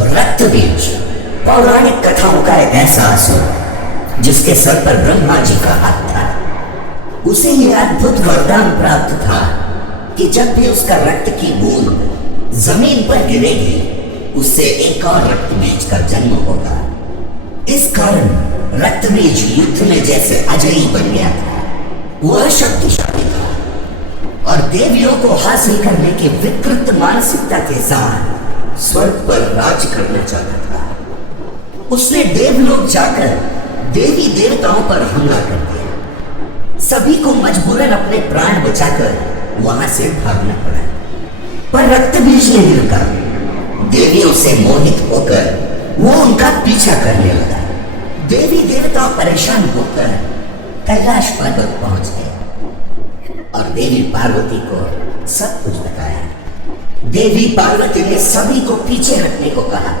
रक्त बीज पौराणिक कथाओं का एक ऐसा असुर जिसके सर पर ब्रह्मा जी का हाथ था। उसे यह अद्भुत वरदान प्राप्त था कि जब भी उसका रक्त की बूंद जमीन पर गिरेगी उससे एक और रक्त बीज का जन्म होगा। इस कारण रक्त बीज युद्ध में जैसे अजयी बन गया था। वह शक्तिशाली था और देवियों को हासिल करने की विकृत मानसिकता के साथ स्वर्ग पर राज करना चाहता था। उसने देवलोक जाकर देवी देवताओं पर हमला कर दिया। सभी को मजबूरन अपने प्राण बचाकर वहां से भागना पड़ा। पर रक्त बीज ने रुका। देवियों से मोहित होकर वो उनका पीछा करने लगा। देवी देवता परेशान होकर कैलाश पर्वत पहुंच गए और देवी पार्वती को सब कुछ बताया। देवी पार्वती ने सभी को पीछे रखने को कहा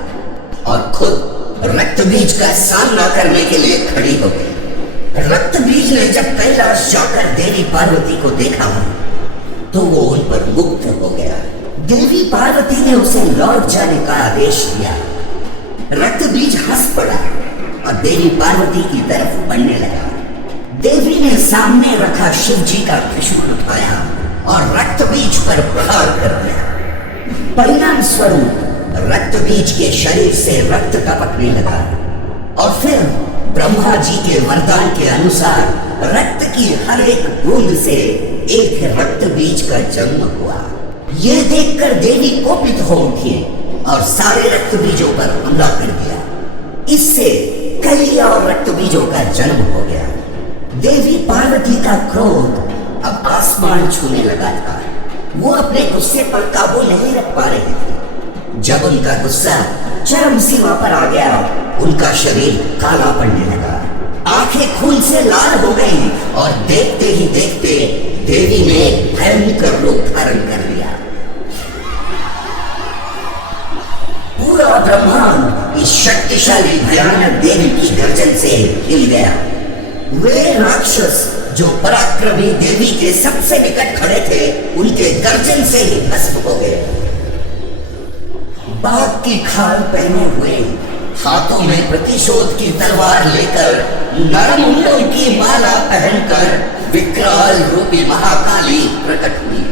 और खुद रक्त बीज का सामना करने के लिए खड़ी हो गई। रक्त बीज ने जब कैलाश जाकर देवी पार्वती को देखा तो वो उन पर मुक्त हो गया। देवी पार्वती ने उसे लौट जाने का आदेश दिया। रक्त बीज हंस पड़ा और देवी पार्वती की तरफ बढ़ने लगा। देवी ने सामने रखा शिव जी का त्रिशूल उठाया और रक्त बीज पर प्रहार कर दिया। परिणाम स्वरूप रक्त बीज के शरीर से रक्त टपकने लगा और फिर ब्रह्मा जी के वरदान के अनुसार रक्त की हर एक बूंद से एक रक्त बीज का जन्म हुआ। यह देखकर देवी कोपित हो उठी और सारे रक्त बीजों पर हमला कर दिया। इससे कई और रक्त बीजों का जन्म हो गया। देवी पार्वती का क्रोध अब आसमान छूने लगा था। वो अपने गुस्से पर काबू नहीं रख पा रही थी। जब उनका गुस्सा चरम सीमा पर आ गया उनका शरीर काला पड़ने लगा। आंखें खून से लाल हो गई और देखते ही देखते देवी ने भयंकर रूप धारण कर लिया। पूरा ब्रह्मांड इस शक्तिशाली भयानक देवी की गर्जन से हिल गया। वे राक्षस जो पराक्रमी देवी के सबसे निकट खड़े थे उनके गर्जन से ही भस्म हो गए। बाघ की खाल पहने हुए हाथों में प्रतिशोध की तलवार लेकर नरमुंडों की माला पहनकर विकराल रूपी महाकाली प्रकट हुई।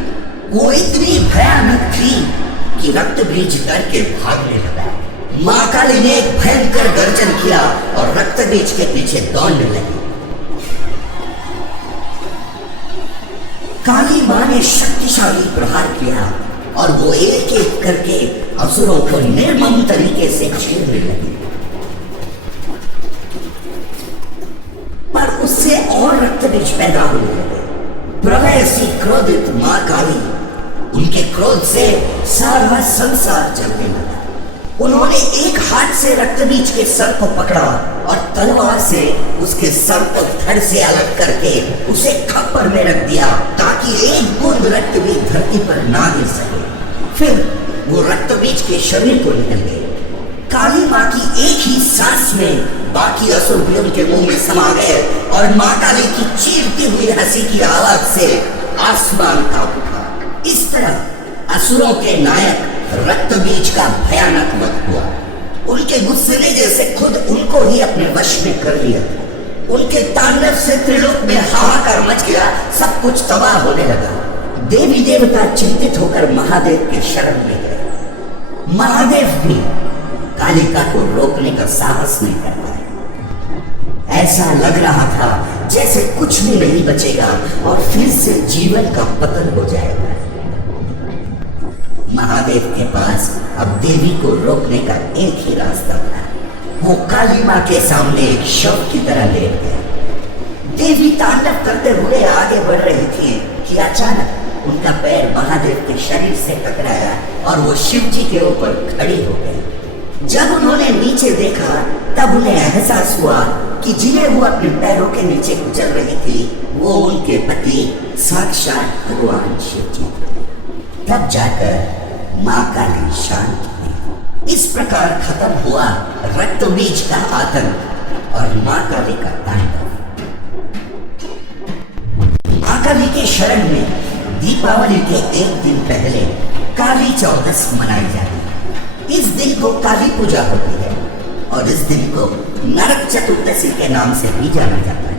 वो इतनी भयानक थी कि रक्त बीज डर के भागने लगा। मां काली ने एक भयंकर गर्जन किया और रक्त बीज के पीछे दौड़ने लगी। काली मां ने शक्तिशाली प्रहार किया और वो एक एक करके असुरों को निर्मम तरीके से छीनने लगी। पर उससे और रक्त बीज पैदा होने लगे। प्रलय सी क्रोधित मां काली, उनके क्रोध से सारा संसार जलने लगा। उन्होंने एक हाथ से रक्त बीज के सर को पकड़ा और तलवार से उसके सर को धड़ से अलग करके उसे खप्पर में रख दिया ताकि एक बूंद रक्त बीज धरती पर ना गिर सके। फिर वो रक्त बीज के शरीर को निकल गए। काली मां की एक ही सांस में बाकी असुर भी उनके मुंह में समा गए और मां काली की चीरती हुई हंसी की आवाज से आसमान कांप उठा। इस तरह असुरों के नायक रक्त बीज का भयानक वध हुआ। उनके गुस्से ने जैसे खुद उनको ही अपने वश में कर लिया। उनके तांडव से त्रिलोक में हाहाकार मच गया। सब कुछ तबाह होने लगा। देवी देवता चिंतित होकर महादेव के शरण में गए। महादेव भी कालिका को रोकने का साहस नहीं कर पाए। ऐसा लग रहा था जैसे कुछ भी नहीं बचेगा और फिर से जीवन का पतन हो जाएगा। महादेव के पास अब देवी को रोकने का एक ही रास्ता था। वो काली मां के सामने एक शव की तरह लेट गया। देवी तांडव करते हुए आगे बढ़ रही थी कि अचानक उनका पैर महादेव के शरीर से टकराया और वो शिव जी के ऊपर खड़ी हो गई। जब उन्होंने नीचे देखा तब उन्हें एहसास हुआ कि जिन्हें वो अपने पैरों के नीचे गुजर रही थी वो उनके पति साक्षात भगवान शिव जी। तब जाकर मां काली शांत हुई। इस प्रकार खत्म हुआ रक्त बीज का आतंक और मां काली का तांडव। मां काली के शरण में दीपावली के एक दिन पहले काली चौदस मनाई जाती है। इस दिन को काली पूजा होती है और इस दिन को नरक चतुर्दशी के नाम से भी जाना जाता है।